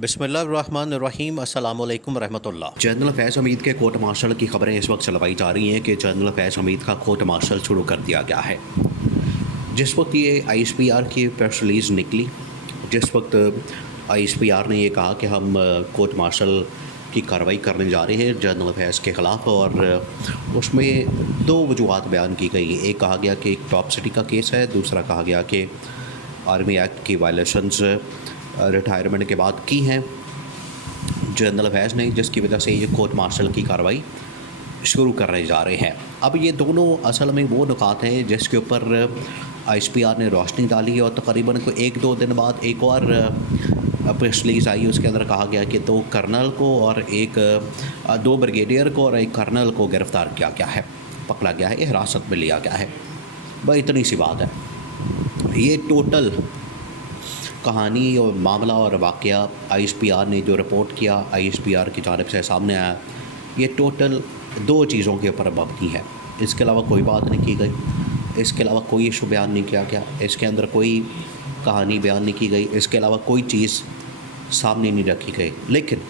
बिस्मिल्लाहिर्रहमानिर्रहीम अस्सलामु अलैकुम रहमतुल्लाह। जनरल फैज़ हमीद के कोर्ट मार्शल की खबरें इस वक्त चलवाई जा रही हैं कि जनरल फैज़ हमीद का कोर्ट मार्शल शुरू कर दिया गया है। जिस वक्त ये आईएसपीआर की प्रेस रिलीज़ निकली, जिस वक्त आईएसपीआर ने ये कहा कि हम कोर्ट मार्शल की कार्रवाई करने जा रहे हैं जनरल फैज़ के ख़िलाफ़, और उसमें दो वजूहत बयान की गई। एक कहा गया कि एक टॉप सिटी का केस है, दूसरा कहा गया कि आर्मी एक्ट की वायलेशंस रिटायरमेंट के बाद की हैं जनरल फैज़ ने, जिसकी वजह से ये कोर्ट मार्शल की कार्रवाई शुरू करने जा रहे हैं। अब ये दोनों असल में वो नुकात हैं जिसके ऊपर आईएसपीआर ने रोशनी डाली, और तकरीबन को एक दो दिन बाद एक और प्रेस रिलीज़ आई। उसके अंदर कहा गया कि दो कर्नल को और दो ब्रिगेडियर को और एक कर्नल को गिरफ़्तार किया गया है, पकड़ा गया है, हिरासत में लिया गया है। भाई इतनी सी बात है। ये टोटल कहानी और मामला और वाक़या आईएसपीआर ने जो रिपोर्ट किया, आईएसपीआर की जानिब से सामने आया, ये टोटल दो चीज़ों के ऊपर मबनी है। इसके अलावा कोई बात नहीं की गई, इसके अलावा कोई इशू बयान नहीं किया गया, इसके अंदर कोई कहानी बयान नहीं की गई, इसके अलावा कोई चीज़ सामने नहीं रखी गई। लेकिन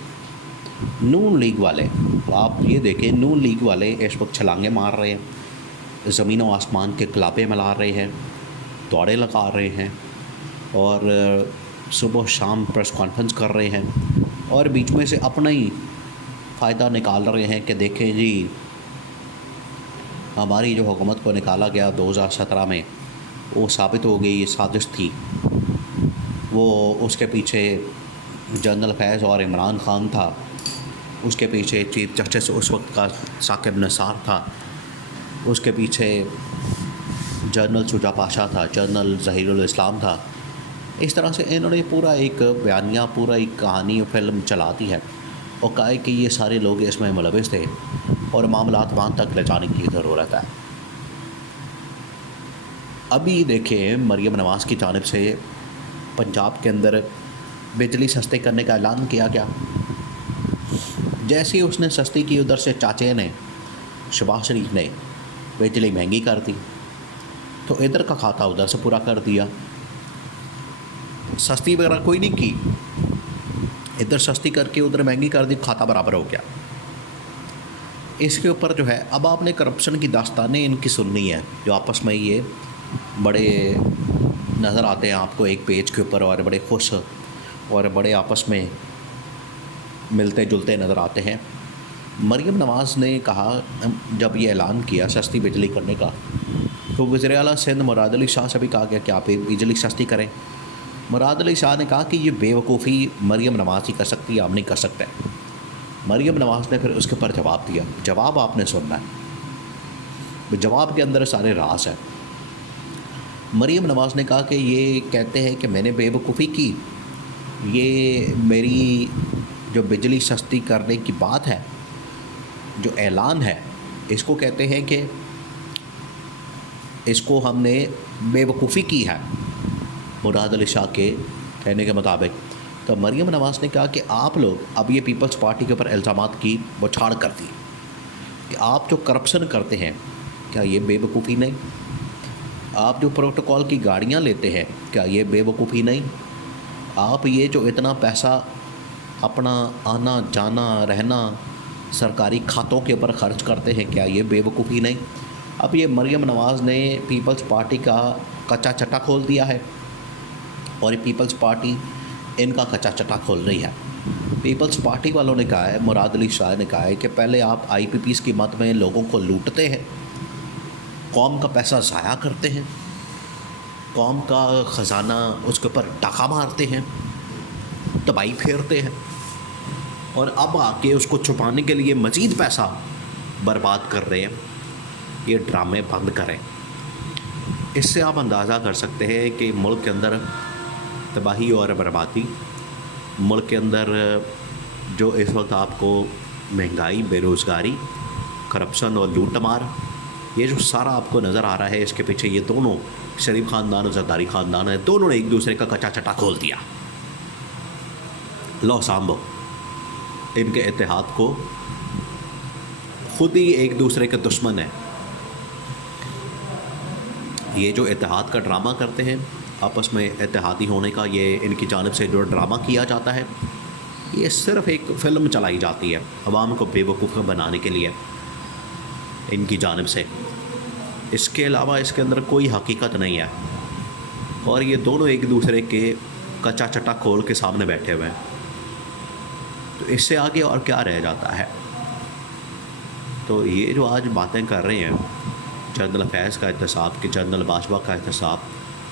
नून लीग वाले, आप ये देखें, नून लीग वाले इस वक्त छलांगे मार रहे हैं, ज़मीन व आसमान के कलापे मिला रहे हैं, दौड़े लगा रहे हैं, और सुबह शाम प्रेस कॉन्फ्रेंस कर रहे हैं, और बीच में से अपना ही फ़ायदा निकाल रहे हैं कि देखें जी, हमारी जो हुकूमत को निकाला गया 2017 में, वो साबित हो गई, ये साजिश थी। वो उसके पीछे जनरल फैज़ और इमरान खान था, उसके पीछे चीफ जस्टिस उस वक्त का साकिब निसार था, उसके पीछे जनरल शुजा पाशा था, जनरल ज़हीरुल इस्लाम था। इस तरह से इन्होंने पूरा एक बयानिया, पूरा एक कहानी फिल्म चला दी है, और कहा है कि ये सारे लोग इसमें मुलविस थे और मामलात वहाँ तक ले जाने की ज़रूरत है। अभी देखिए, मरीम नवाज़ की जानिब से पंजाब के अंदर बिजली सस्ते करने का ऐलान किया गया। जैसे ही उसने सस्ती की, उधर से चाचे ने, शहबाज शरीफ ने बिजली महंगी कर दी, तो इधर का खाता उधर से पूरा कर दिया। सस्ती वगैरह कोई नहीं की, इधर सस्ती करके उधर महंगी कर दी, खाता बराबर हो गया। इसके ऊपर जो है, अब आपने करप्शन की दास्तानें इनकी सुननी है, जो आपस में ये बड़े नज़र आते हैं आपको एक पेज के ऊपर, और बड़े खुश और बड़े आपस में मिलते जुलते नज़र आते हैं। मरीम नवाज़ ने कहा, जब ये ऐलान किया सस्ती बिजली करने का, तो वज़ीर आला सिंध मुराद अली शाह से भी कहा गया कि आप बिजली सस्ती करें। मुराद अली शाह ने कहा कि ये बेवकूफ़ी मरीम नवाज़ ही कर सकती है, आप नहीं कर सकते। मरीम नवाज़ ने फिर उसके ऊपर जवाब दिया। जवाब आपने सुनना है, जवाब के अंदर सारे राज हैं। मरीम नवाज़ ने कहा कि ये कहते हैं कि मैंने बेवकूफ़ी की, ये मेरी जो बिजली सस्ती करने की बात है, जो ऐलान है, इसको कहते हैं कि इसको हमने बेवकूफ़ी की है, मुराद अली शाह के कहने के मुताबिक। तो मरीम नवाज़ ने कहा कि आप लोग अब ये पीपल्स पार्टी के ऊपर इल्ज़ामात की बौछार कर दी कि आप जो करप्शन करते हैं, क्या ये बेवकूफ़ी नहीं? आप जो प्रोटोकॉल की गाड़ियाँ लेते हैं, क्या ये बेवकूफ़ी नहीं? आप ये जो इतना पैसा अपना आना जाना रहना सरकारी खातों के ऊपर ख़र्च करते हैं, क्या ये बेवकूफ़ी नहीं? अब ये मरीम नवाज़ ने पीपल्स पार्टी का कच्चा चट्टा खोल दिया है, और ये पीपल्स पार्टी इनका कच्चा चट्टा खोल रही है। पीपल्स पार्टी वालों ने कहा है, मुराद अली शाह ने कहा है कि पहले आप आईपीपीज़ की मद में लोगों को लूटते हैं, कौम का पैसा ज़ाया करते हैं, कौम का ख़जाना उसके ऊपर डाका मारते हैं, तबाही फेरते हैं, और अब आके उसको छुपाने के लिए मज़ीद पैसा बर्बाद कर रहे हैं। ये ड्रामे बंद करें। इससे आप अंदाज़ा कर सकते हैं कि मुल्क के अंदर तबाही और बर्बादी, मुल्क के अंदर जो इस वक्त आपको महंगाई, बेरोज़गारी, करप्शन और लूटमार, ये जो सारा आपको नज़र आ रहा है, इसके पीछे ये दोनों शरीफ ख़ानदान और जरदारी ख़ानदान है, दोनों ने एक दूसरे का कच्चा चट्टा खोल दिया। लो सांभो इनके इत्तेहाद को, खुद ही एक दूसरे के दुश्मन है। ये जो इत्तेहाद का ड्रामा करते हैं, आपस में इत्तेहादी होने का, ये इनकी जानिब से जो ड्रामा किया जाता है, ये सिर्फ एक फ़िल्म चलाई जाती है अवाम को बेवकूफ़ बनाने के लिए इनकी जानिब से। इसके अलावा इसके अंदर कोई हकीकत नहीं है और ये दोनों एक दूसरे के कच्चा चट्टा खोल के सामने बैठे हुए हैं। तो इससे आगे और क्या रह जाता है। तो ये जो आज बातें कर रहे हैं, जनरल फैज़ का एहतसाब कि जनरल बाजवा का एहतसाब,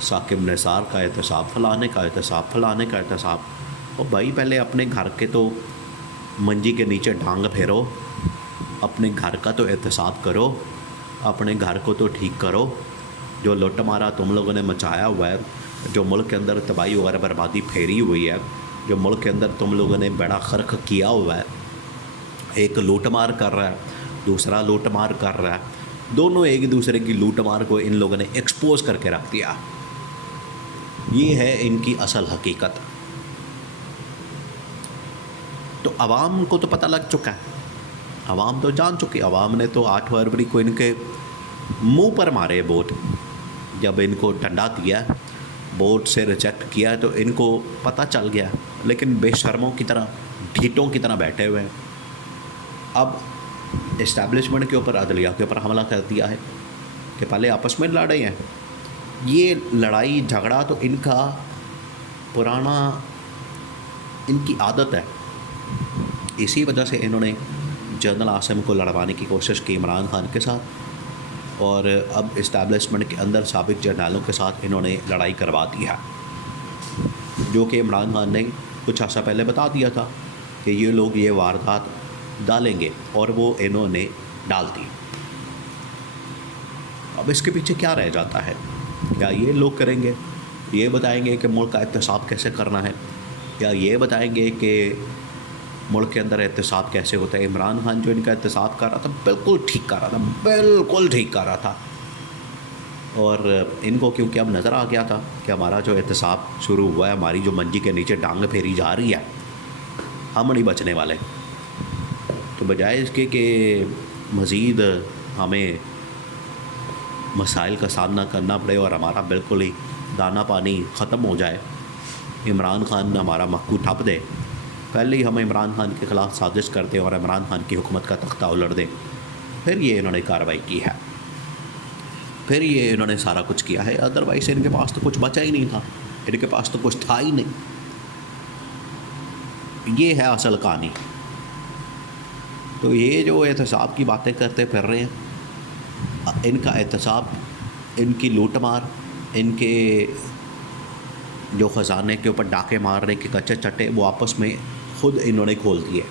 साकिब निसार का एहतसाब, फ़लाने का एहतसाब, फ़लाने का एहतसाब। और भाई पहले अपने घर के तो मंजी के नीचे टांग फेरो, अपने घर का तो एहतसाब करो, अपने घर को तो ठीक करो। जो लुट मारा तुम लोगों ने मचाया हुआ है, जो मुल्क के अंदर तबाही वगैरह बर्बादी फेरी हुई है, जो मुल्क के अंदर तुम लोगों ने बड़ा खर्क किया हुआ है, एक लूट मार कर रहा है, दूसरा लूट मार कर रहा है, दोनों एक दूसरे की लूट मार को इन लोगों ने एक्सपोज करके रख दिया। ये है इनकी असल हकीकत। तो आवाम को तो पता लग चुका है, आवाम तो जान चुकी। आवाम ने तो 8 फरवरी को इनके मुंह पर मारे वोट। जब इनको डंडा दिया, वोट से रिजेक्ट किया, तो इनको पता चल गया, लेकिन बेशर्मों की तरह, ढीठों की तरह बैठे हुए हैं। अब इस्टेब्लिशमेंट के ऊपर, अदलिया के ऊपर हमला कर दिया है कि पहले आपस में लड़े हैं। ये लड़ाई झगड़ा तो इनका पुराना, इनकी आदत है। इसी वजह से इन्होंने जनरल आसिम को लड़वाने की कोशिश की इमरान खान के साथ, और अब इस्टेब्लिशमेंट के अंदर साबिक जर्नलों के साथ इन्होंने लड़ाई करवा दी है, जो कि इमरान खान ने कुछ अर्सा पहले बता दिया था कि ये लोग ये वारदात डालेंगे, और वो इन्होंने डाल दी। अब इसके पीछे क्या रह जाता है? क्या ये लोग करेंगे? ये बताएंगे कि मुल्क का एहतसाब कैसे करना है, या ये बताएंगे कि मुल्क के अंदर एहतसाब कैसे होता है? इमरान खान जो इनका एहतसाब कर रहा था, बिल्कुल ठीक कर रहा था, बिल्कुल ठीक कर रहा था। और इनको क्योंकि अब नज़र आ गया था कि हमारा जो एहतसाब शुरू हुआ है, हमारी जो मंजी के नीचे डांग फेरी जा रही है, हम नहीं बचने वाले। तो बजाय इसके कि मज़ीद हमें मसाइल का सामना करना पड़े और हमारा बिल्कुल ही दाना पानी ख़त्म हो जाए, इमरान खान हमारा मक्कू ठप दे, पहले ही हम इमरान खान के ख़िलाफ़ साजिश कर दें और इमरान खान की हुकूमत का तख्ता उलट दें। फिर ये इन्होंने कार्रवाई की है, फिर ये इन्होंने सारा कुछ किया है। अदरवाइज़ इनके पास तो कुछ बचा ही नहीं था, इनके पास तो कुछ था ही नहीं। ये है असल कहानी। तो ये जो एहतसाब की बातें करते फिर रहे हैं, इनका एहतसाब, इनकी लूट मार, इनके जो ख़जाने के ऊपर डाके मारने के कच्चे चट्टे, वो आपस में ख़ुद इन्होंने खोल दिए।